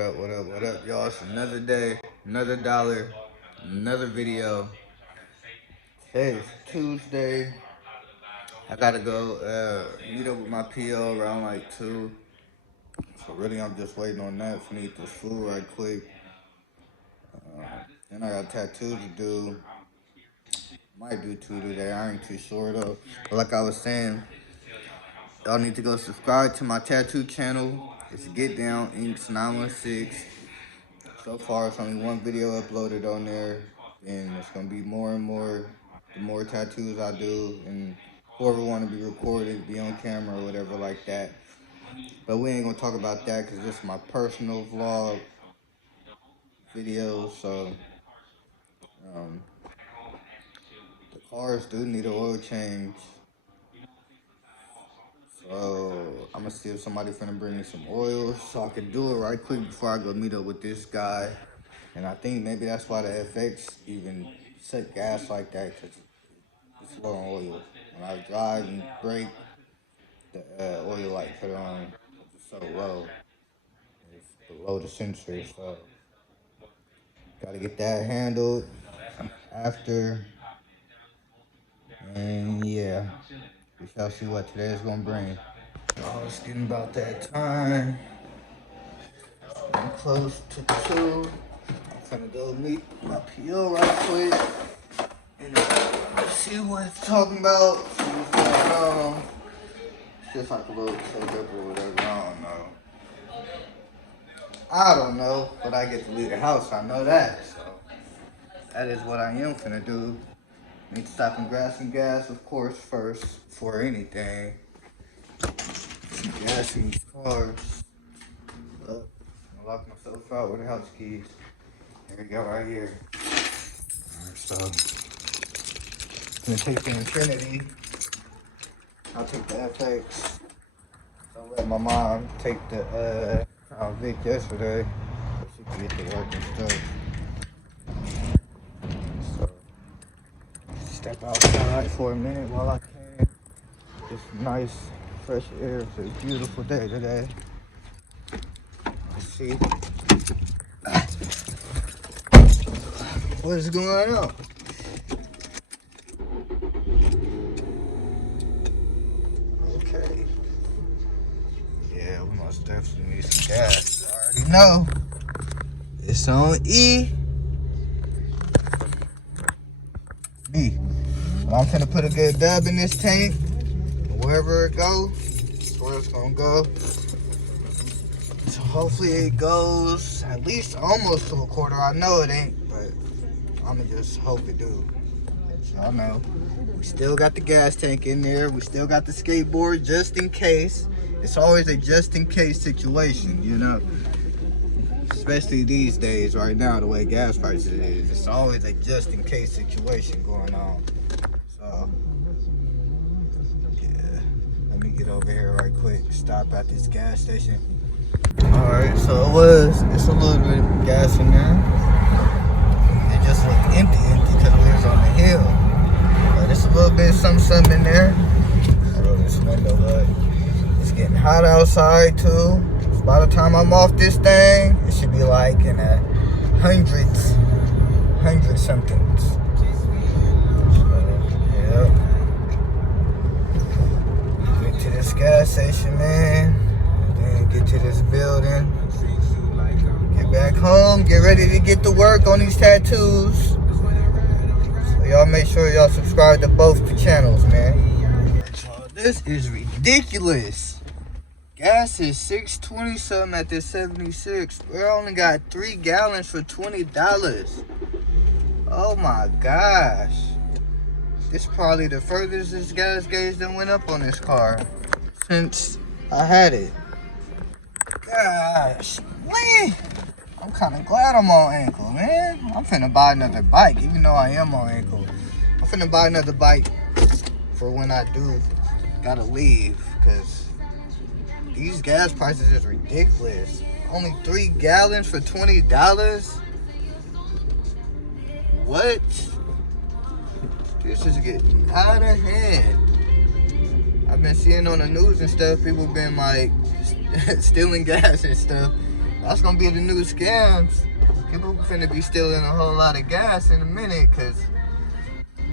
What up, y'all? It's another day, another dollar, another video. Today is Tuesday. I gotta go meet up with my PO around like 2. So really, I'm just waiting on that to eat this food right quick. Then I got tattoos to do. Might do 2 today. I ain't too sure though. But like I was saying, y'all need to go subscribe to my tattoo channel. It's Get Down Inks 916. So far, it's only one video uploaded on there, and it's gonna be more and more. The more tattoos I do, and whoever want to be recorded, be on camera or whatever like that. But we ain't gonna talk about that because this is my personal vlog video. So um, the cars do need an oil change. So I'm gonna see if somebody finna bring me some oil so I can do it right quick before I go meet up with this guy. And I think maybe that's why the FX even set gas like that, because it's low on oil. When I drive and brake, the oil light put on, it's so low. It's below the sensor, so gotta get that handled after. And yeah, we shall see what today is gonna bring. Oh, it's getting about that time. I'm close to 2. I'm finna go meet my PO right quick and see what it's talking about, see what's going on. It's just like a little take up or whatever, I don't know, but I get to leave the house, I know that, so that is what I am finna do. Need to stop and grab some gas, of course, first, before anything. Some gas in these cars. Look, I locked myself out with the house keys. There we go, right here. Alright, so, I'm gonna take the Infinity. I'll take the FX. So I let my mom take the Vic yesterday, so she could get to work and stuff. So, step outside for a minute while I can. It's nice, fresh air. It's a beautiful day today. Let's see what is going on. Okay. Yeah, we must definitely need some gas. I already know. It's on E. B. Well, I'm finna put a good dub in this tank. Wherever it goes, that's where it's gonna go. So hopefully it goes at least almost to a quarter. I know it ain't, but I'ma just hope it do. Y'all know. We still got the gas tank in there. We still got the skateboard just in case. It's always a just in case situation, you know. Especially these days, right now, the way gas prices is. It's always a just in case situation going on. So, yeah. Let me get over here right quick. Stop at this gas station. Alright, so it's a little bit of gas in there. It just looked empty because we was on the hill. But it's a little bit of something in there. I roll this window up. It's getting hot outside too. So by the time I'm off this thing, it should be like in a hundred somethings. So, yeah. Get to this gas station, man. Then get to this building. Get back home. Get ready to get to work on these tattoos. So y'all make sure y'all subscribe to both the channels, man. So this is ridiculous. Gas is $6.20 something at this 76. We only got 3 gallons for $20. Oh my gosh. This is probably the furthest this gas gauge that went up on this car since I had it. Gosh, man. I'm kind of glad I'm on ankle, man. I'm finna buy another bike, even though I am on ankle. I'm finna buy another bike for when I do gotta leave, because these gas prices is ridiculous. Only 3 gallons for $20? What? This is getting out of hand. I've been seeing on the news and stuff, people been like stealing gas and stuff. That's gonna be the new scams. People finna be stealing a whole lot of gas in a minute, cause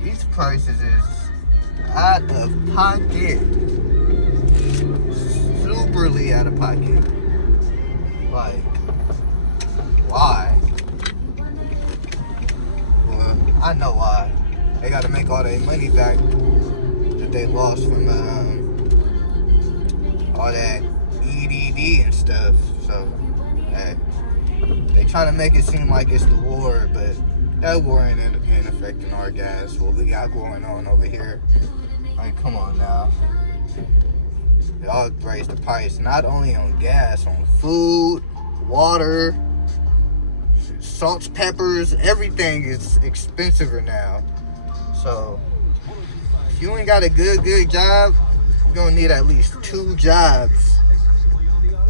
these prices is out of pocket. Superly out of pocket. Like, why? Well, I know why. They gotta make all their money back that they lost from all that EDD and stuff. So, hey, they trying to make it seem like it's the war, but that war ain't affecting our gas. What we got going on over here. Like, come on now. Y'all raised the price not only on gas, on food, water, salts, peppers, everything is expensiver now. So if you ain't got a good job, you're gonna need at least 2 jobs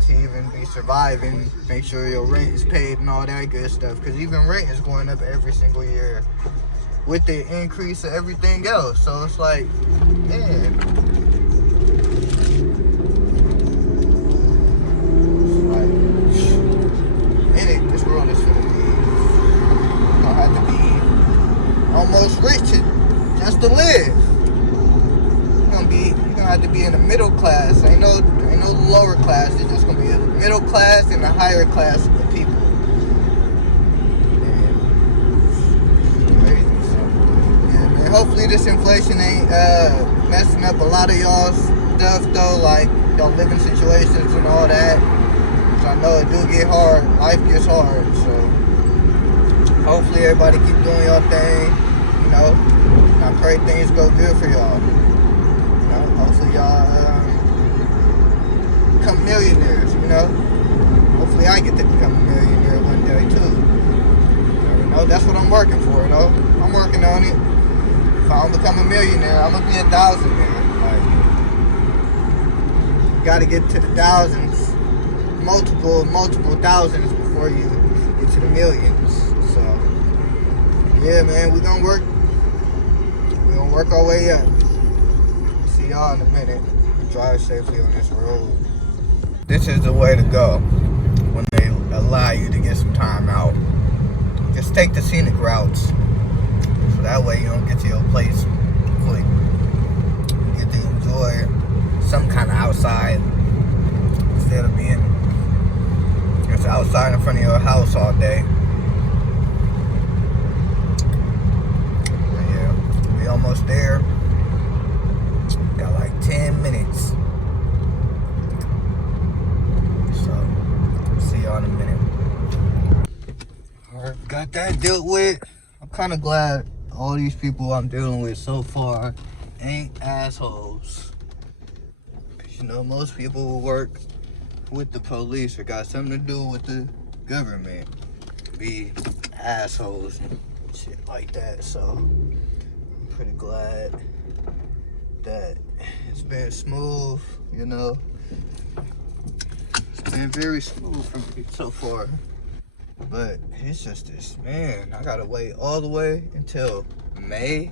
to even be surviving. Make sure your rent is paid and all that good stuff, because even rent is going up every single year with the increase of everything else. So it's like, man, this world is gonna be, you don't have to be almost rich just to live. You're gonna have to be in the middle class. Ain't no lower class. It's just gonna be a middle class and a higher class of people. And crazy. So, yeah, man. Hopefully this inflation ain't messing up a lot of y'all's stuff though, like y'all living situations and all that. I know it do get hard. Life gets hard, so hopefully everybody keep doing your thing. You know, I pray things go good for y'all. You know, hopefully y'all become millionaires. You know, hopefully I get to become a millionaire one day too. You know, that's what I'm working for. You know, I'm working on it. If I don't become a millionaire, I'm gonna be a thousandaire. Like, you gotta get to the thousands. Multiple thousands before you get to the millions. So yeah, man, we're gonna work our way up. See y'all in a minute. Drive safely on this road. This is the way to go when they allow you to get some time out. Just take the scenic routes, so that way you don't get to your place quick. You get to enjoy some kind of outside instead of being outside in front of your house all day. But yeah, we almost there. Got like 10 minutes. So, see y'all in a minute. Alright, got that dealt with. I'm kind of glad all these people I'm dealing with so far ain't assholes. Cause you know, most people will work with the police or got something to do with the government be assholes and shit like that. So I'm pretty glad that it's been smooth, you know. It's been very smooth for me so far. But it's just this, man, I gotta wait all the way until May.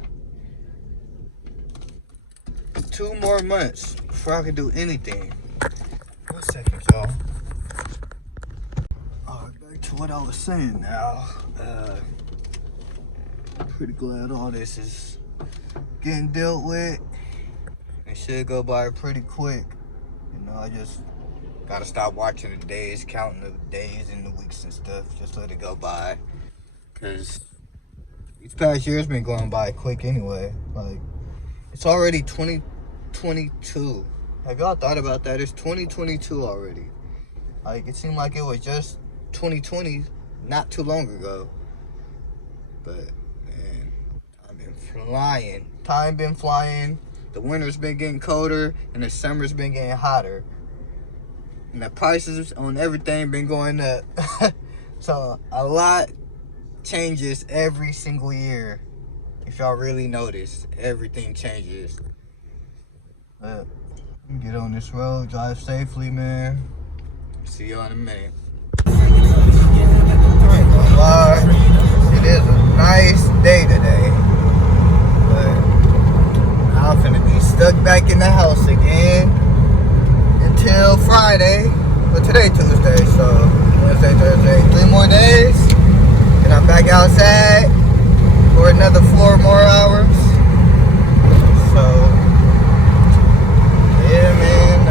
2 more months before I can do anything. 1 second, y'all. Alright, back to what I was saying now. I'm pretty glad all this is getting dealt with. It should go by pretty quick. You know, I just gotta stop watching the days, counting the days and the weeks and stuff. Just let it go by. Cause these past years been going by quick anyway. Like, it's already 2022. Have y'all thought about that? It's 2022 already. Like, it seemed like it was just 2020 not too long ago. But, man, I've been flying. Time been flying. The winter's been getting colder, and the summer's been getting hotter. And the prices on everything been going up. So, a lot changes every single year. If y'all really notice, everything changes. But get on this road, drive safely, man. See y'all in a minute. I ain't gonna lie, it is a nice day today. But I'm finna be stuck back in the house again until Friday. But today Tuesday, so Wednesday. back outside for another 4 more hours. So, yeah, man.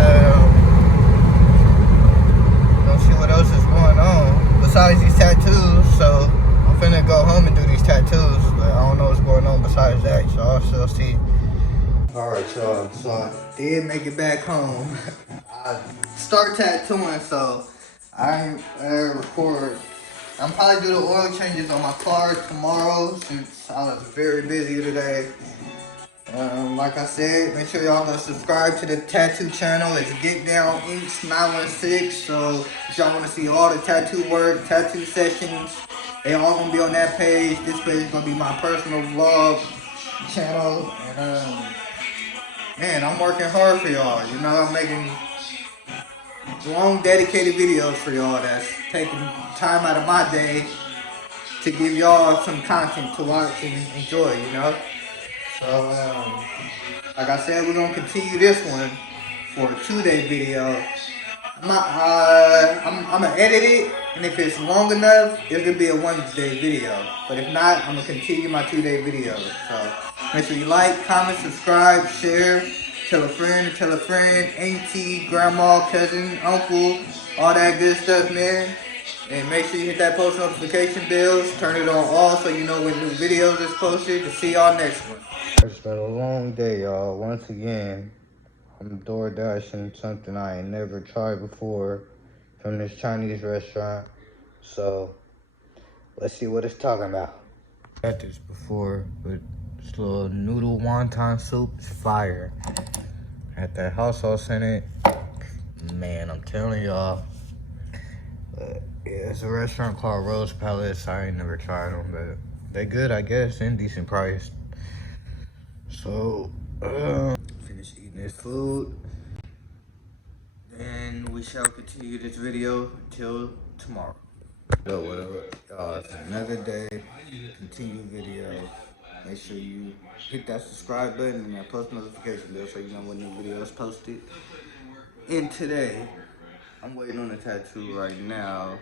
Don't see what else is going on besides these tattoos. So, I'm finna go home and do these tattoos. But I don't know what's going on besides that. So, I'll still see. Alright, y'all. So, I did make it back home. I start tattooing, so I ain't record. I'm probably do the oil changes on my car tomorrow since I was very busy today. Like I said, make sure y'all gonna subscribe to the tattoo channel. It's Get Down Inks 916. So if y'all wanna see all the tattoo work, tattoo sessions, they all gonna be on that page. This page is gonna be my personal vlog channel. And man, I'm working hard for y'all. You know, I'm making long dedicated videos for y'all that's taking time out of my day to give y'all some content to watch and enjoy, you know? So, like I said, we're gonna continue this one for a 2-day video. I'm gonna edit it, and if it's long enough, it's gonna be a 1-day video. But if not, I'm gonna continue my 2-day video. So, make sure you like, comment, subscribe, share, tell a friend, auntie, grandma, cousin, uncle, all that good stuff, man. And make sure you hit that post notification bells, turn it on all so you know when new videos is posted. To see y'all next one. It's been a long day, y'all. Once again, I'm door dashing something I ain't never tried before from this Chinese restaurant. So let's see what it's talking about. I had this before, but this little noodle wonton soup is fire. Had that hot sauce in it. Man, I'm telling y'all. Yeah, it's a restaurant called Rose Palace. I ain't never tried them, but they good, I guess, and decent price. So, finish eating this food, and we shall continue this video until tomorrow. So whatever, it's another day, continue video. Make sure you hit that subscribe button and that post notification bell so you know when new videos posted. And today, I'm waiting on a tattoo right now.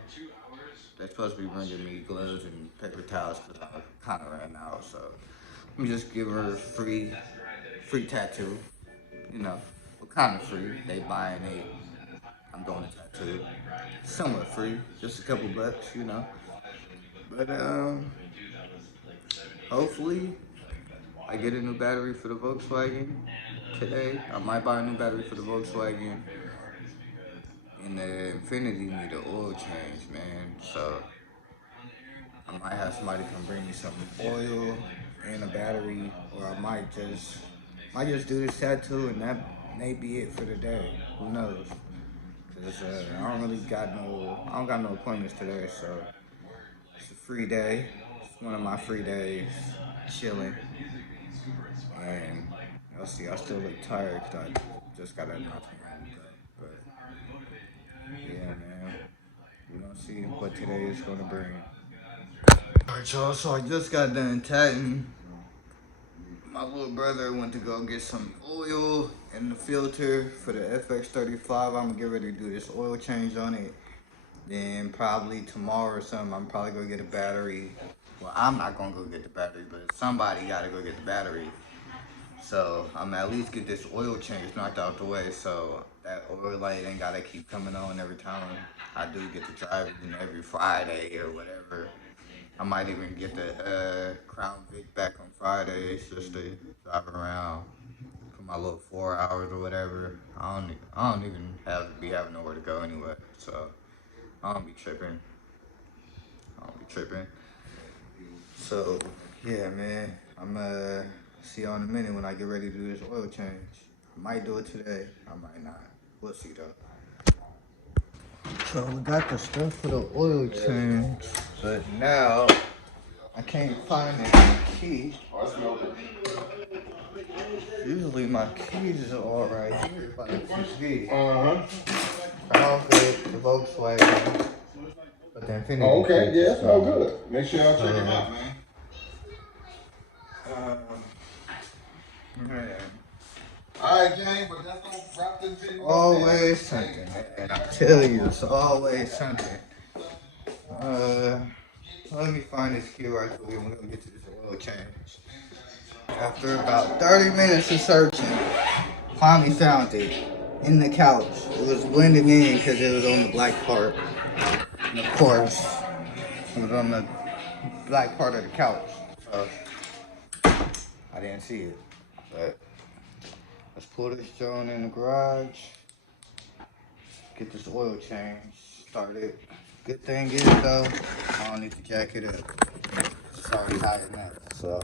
They're supposed to be bringing me gloves and paper towels because I kind of ran out. So I'm just give her a free tattoo. You know, but kind of free. They buying it. I'm doing a tattoo. Somewhat free, just a couple bucks, you know. But hopefully I get a new battery for the Volkswagen today. I might buy a new battery for the Volkswagen. And the Infiniti need an oil change, man. So I might have somebody come bring me some oil and a battery, or I might just do this tattoo, and that may be it for the day. Who knows? Cause I don't got no appointments today, so it's a free day. It's one of my free days, chilling. And I'll see. I still look tired because I just got a knock but yeah, man. We're gonna see what today is gonna bring. Alright, y'all. So I just got done tatting. My little brother went to go get some oil and the filter for the fx35. I'm gonna get ready to do this oil change on it. Then probably tomorrow or something, I'm probably gonna get a battery. Well, I'm not gonna go get the battery, but somebody gotta go get the battery. So I'm at least get this oil change knocked out the way, so that oil light ain't gotta keep coming on every time I do get to drive it, every Friday or whatever. I might even get the Crown Vic back on Fridays just to drive around for my little 4 hours or whatever. I don't even be having nowhere to go anyway, so I don't be tripping. So yeah, man, I'm see y'all in a minute when I get ready to do this oil change. I might do it today, I might not. We'll see though. So we got the stuff for the oil change, but now I can't find any key. Usually my keys are all right here by the TV. Crown Vic, the Volkswagen, but the Infiniti. Oh, okay, yeah, that's all good. Make sure y'all check it out, man. Man. Alright, Jane, but that's gonna wrap this video. Always something, man. I tell you, it's always something. let me find this key right quick and we're gonna get to this oil change. After about 30 minutes of searching, finally found it in the couch. It was blending in because it was on the black part. And of course, it was on the black part of the couch. So I didn't see it. But let's pull this joint in the garage. Get this oil change started. Good thing is though, I don't need to jack it up. It's already high enough. So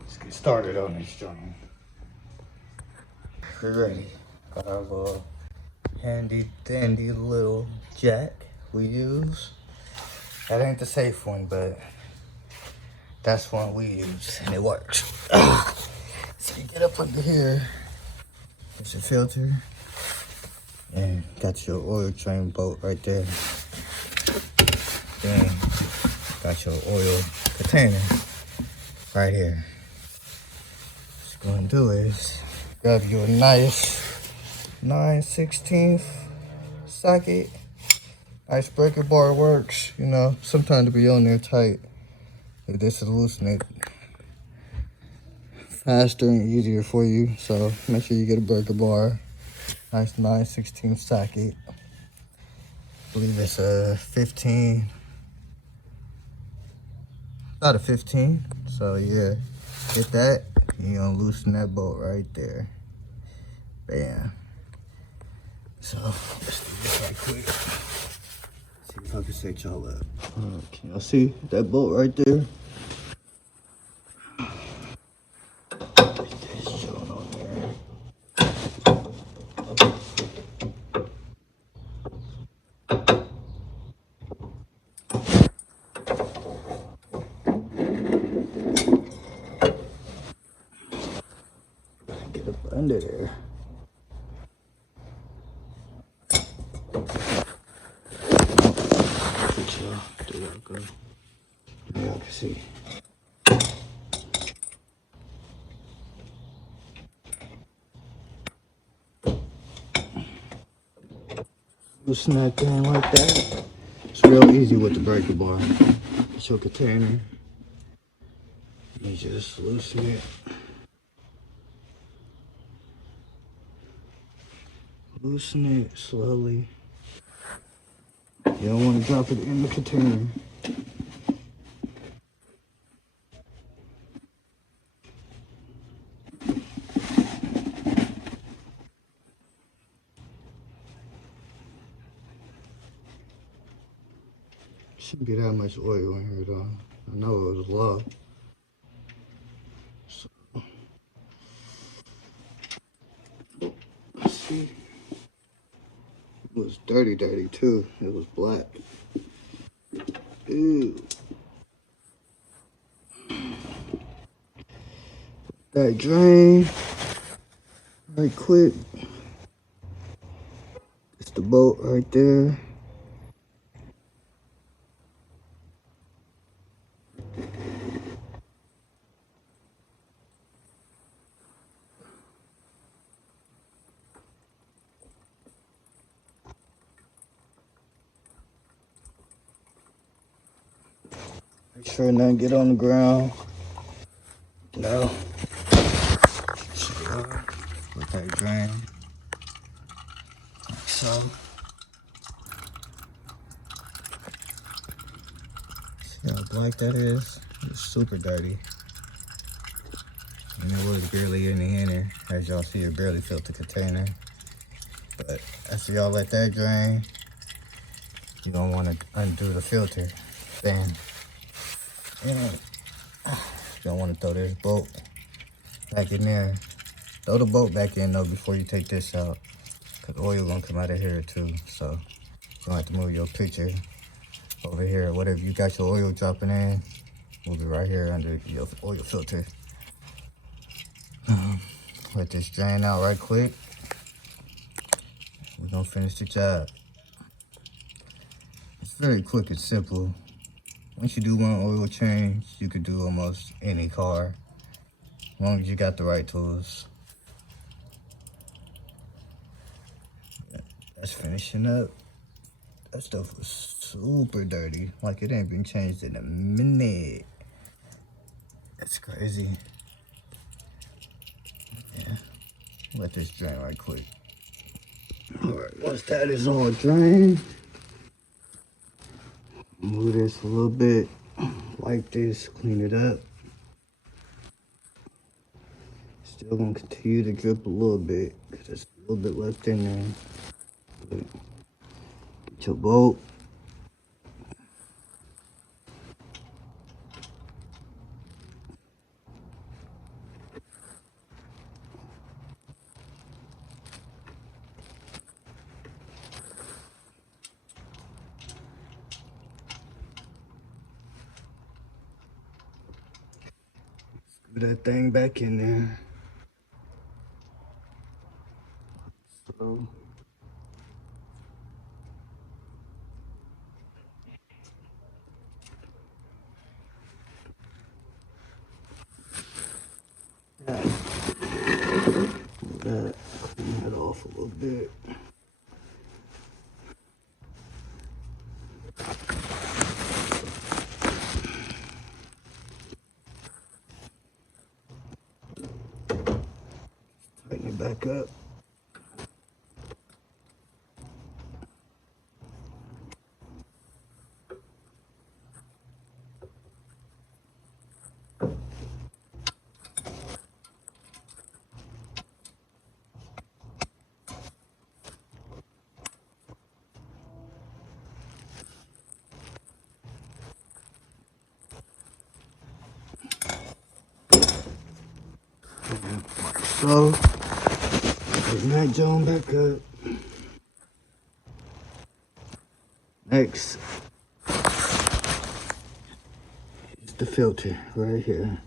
let's get started on this joint. We're ready. Got our little handy dandy little jack we use. That ain't the safe one, but that's one we use and it works. So you get up under here, there's your filter, and got your oil train bolt right there. Then got your oil container right here. What you're gonna do is grab you a nice 9/16 socket. Nice breaker bar works, you know, sometimes to be on there tight. If this is loosen it faster and easier for you. So make sure you get a breaker bar. Nice 9/16 socket. I believe it's a 15. About a 15. So yeah, get that. You're gonna loosen that bolt right there. Bam. So let's do this right quick. See if I can set y'all up. Can y'all see that bolt right there? Get this joint on there. Get up under there. There y'all go. Now y'all can see. Loosen that thing like that. It's real easy with the breaker bar. It's your container. You just loosen it. Loosen it slowly. You don't want to drop it in the container. Shouldn't be that much oil in here though. I know it was low. So, let's see. It was dirty too. It was black. Ew. That drain. Right quick. It's the bolt right there. Make sure nothing get on the ground. No. Let that drain. Like so. See how black that is? It's super dirty. And it was barely any in there. As y'all see, it barely filled the container. But after y'all let that drain, you don't want to undo the filter fan. And you don't want to throw this bolt back in there. Throw the bolt back in though before you take this out, because oil gonna come out of here too. So you're gonna have to move your picture over here. Whatever you got your oil dropping in, move it right here under your oil filter. Let this drain out right quick. We're gonna finish the job. It's very quick and simple. Once you do one oil change, you could do almost any car, as long as you got the right tools. That's finishing up. That stuff was super dirty, like it ain't been changed in a minute. That's crazy. Yeah, let this drain right quick. All right, once that is all drained, move this a little bit, like this, clean it up. Still gonna continue to drip a little bit, because there's a little bit left in there. But get your bolt. Screw that thing back in there. So. That, clean that off a little bit. Tighten it back up. So, tighten that joint back up. Next is the filter right here.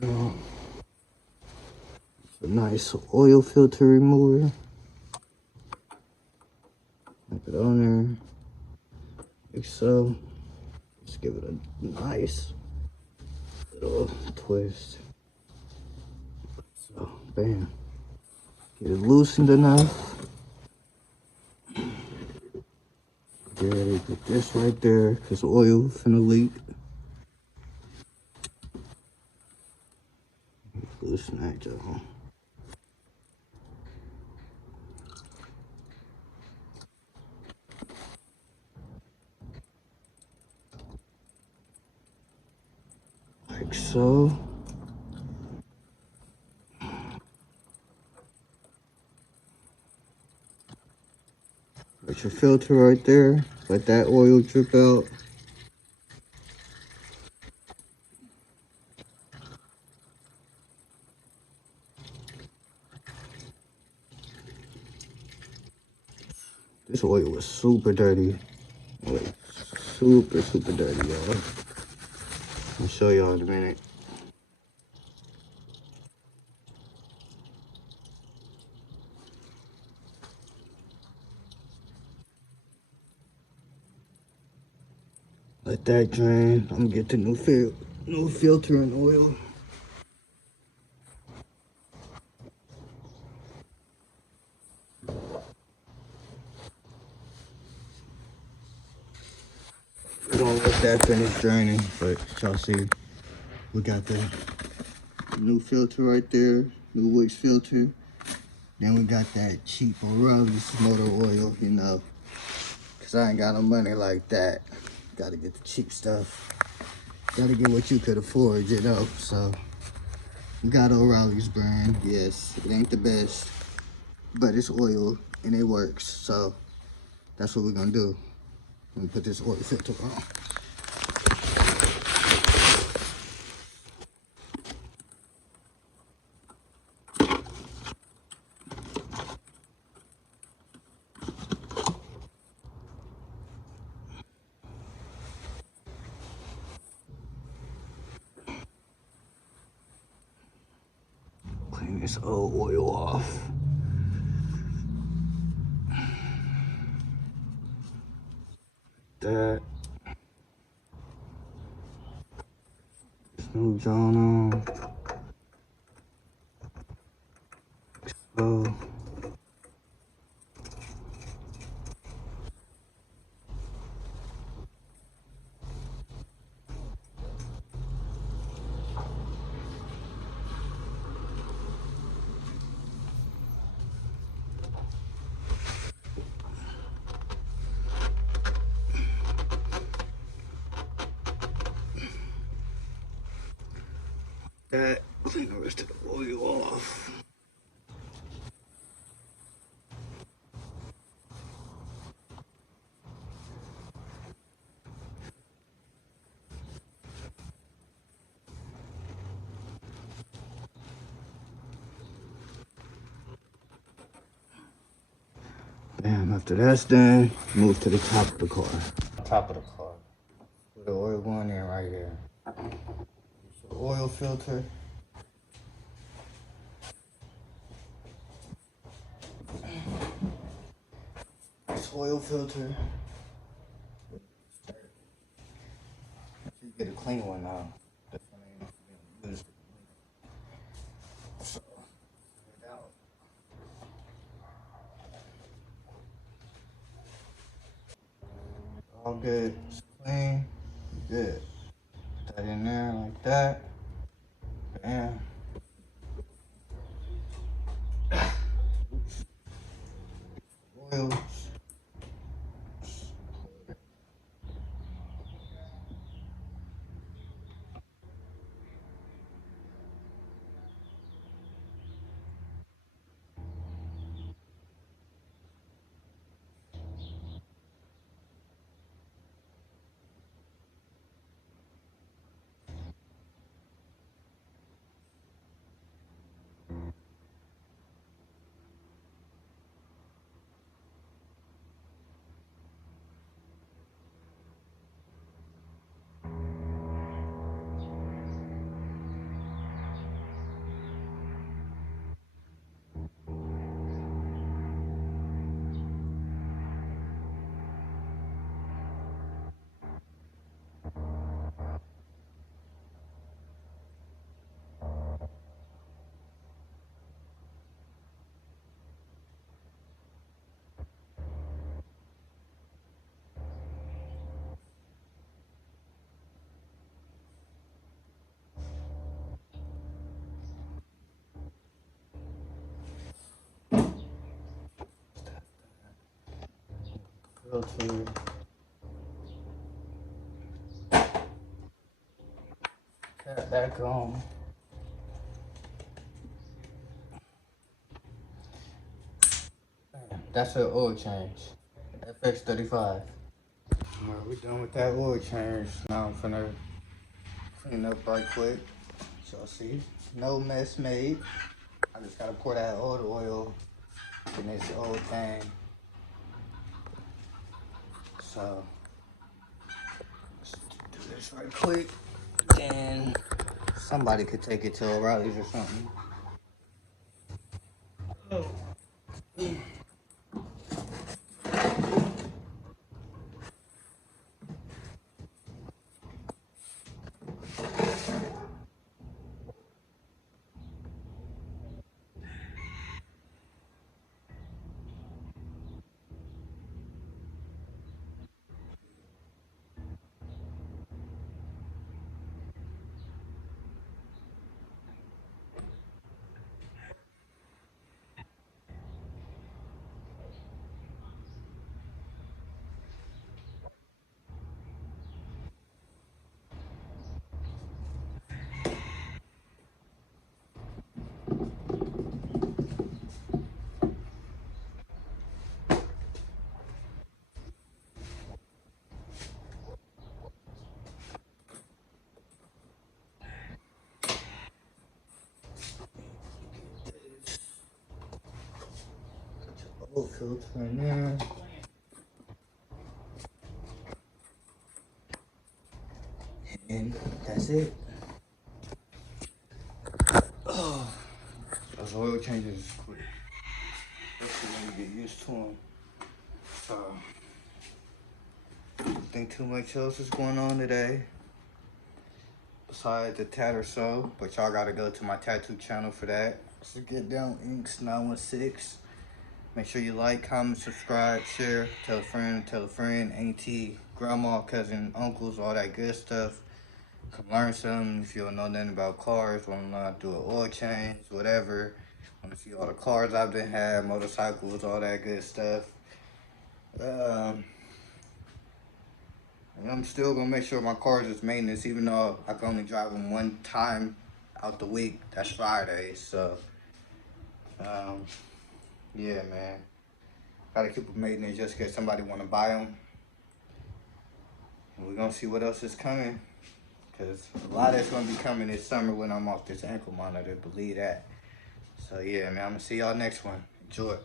Now, it's a nice oil filter remover. Put it on there, like so. Just give it a nice little twist. So, bam. Get it loosened enough. Get ready to put this right there, because oil finna leak. Loosen that joint. Like so. Put your filter right there. Let that oil drip out. This oil was super dirty. Like, super, super dirty, y'all. I'll show y'all in a minute. Let that drain. I'm gonna get the new filter and oil. gonna let that finish draining, but y'all see, we got the new filter right there, new Wix filter. Then we got that cheap O'Reilly's motor oil, you know, cause I ain't got no money like that. Gotta get the cheap stuff. Gotta get what you could afford, you know. So we got O'Reilly's brand. Yes, it ain't the best, but it's oil and it works. So that's what we're gonna do. I'm gonna put this oil filter on. Clean this old oil off. That. New John on. So that. Clean the rest of the oil off. Bam, after that's done, move to the top of the car. Top of the car. With the oil going in right here. The oil filter. This oil filter. You get a clean one now. This one ain't being used. So, it out. All good. It's clean. Good. Put that in there like that. Bam. Oil. Filter. Cut back on. That's an oil change. fx35. Alright, we're done with that oil change. Now I'm finna clean up right quick. So see, no mess made. I just gotta pour that old oil in this old thing. So let's do this right quick. Then somebody could take it to O'Reilly's or something. Oh. Oil filter in there. And that's it. Oh, those oil changes is quick. Especially when you get used to them. So, I think too much else is going on today. Besides the tatter sew, but y'all gotta go to my tattoo channel for that. It's the Get Down Inks 916. Make sure you like, comment, subscribe, share, tell a friend, auntie, grandma, cousin, uncles, all that good stuff. Come learn something. If you don't know nothing about cars, want to learn how to do an oil change, whatever. Want to see all the cars I've been had, motorcycles, all that good stuff. And I'm still gonna make sure my cars is maintenance, even though I can only drive them one time out the week. That's Friday. So, yeah, man. Gotta keep them maintenance just in case somebody wanna buy them. And we're gonna see what else is coming. Cause a lot that's gonna be coming this summer when I'm off this ankle monitor, believe that. So yeah, man, I'm gonna see y'all next one. Enjoy.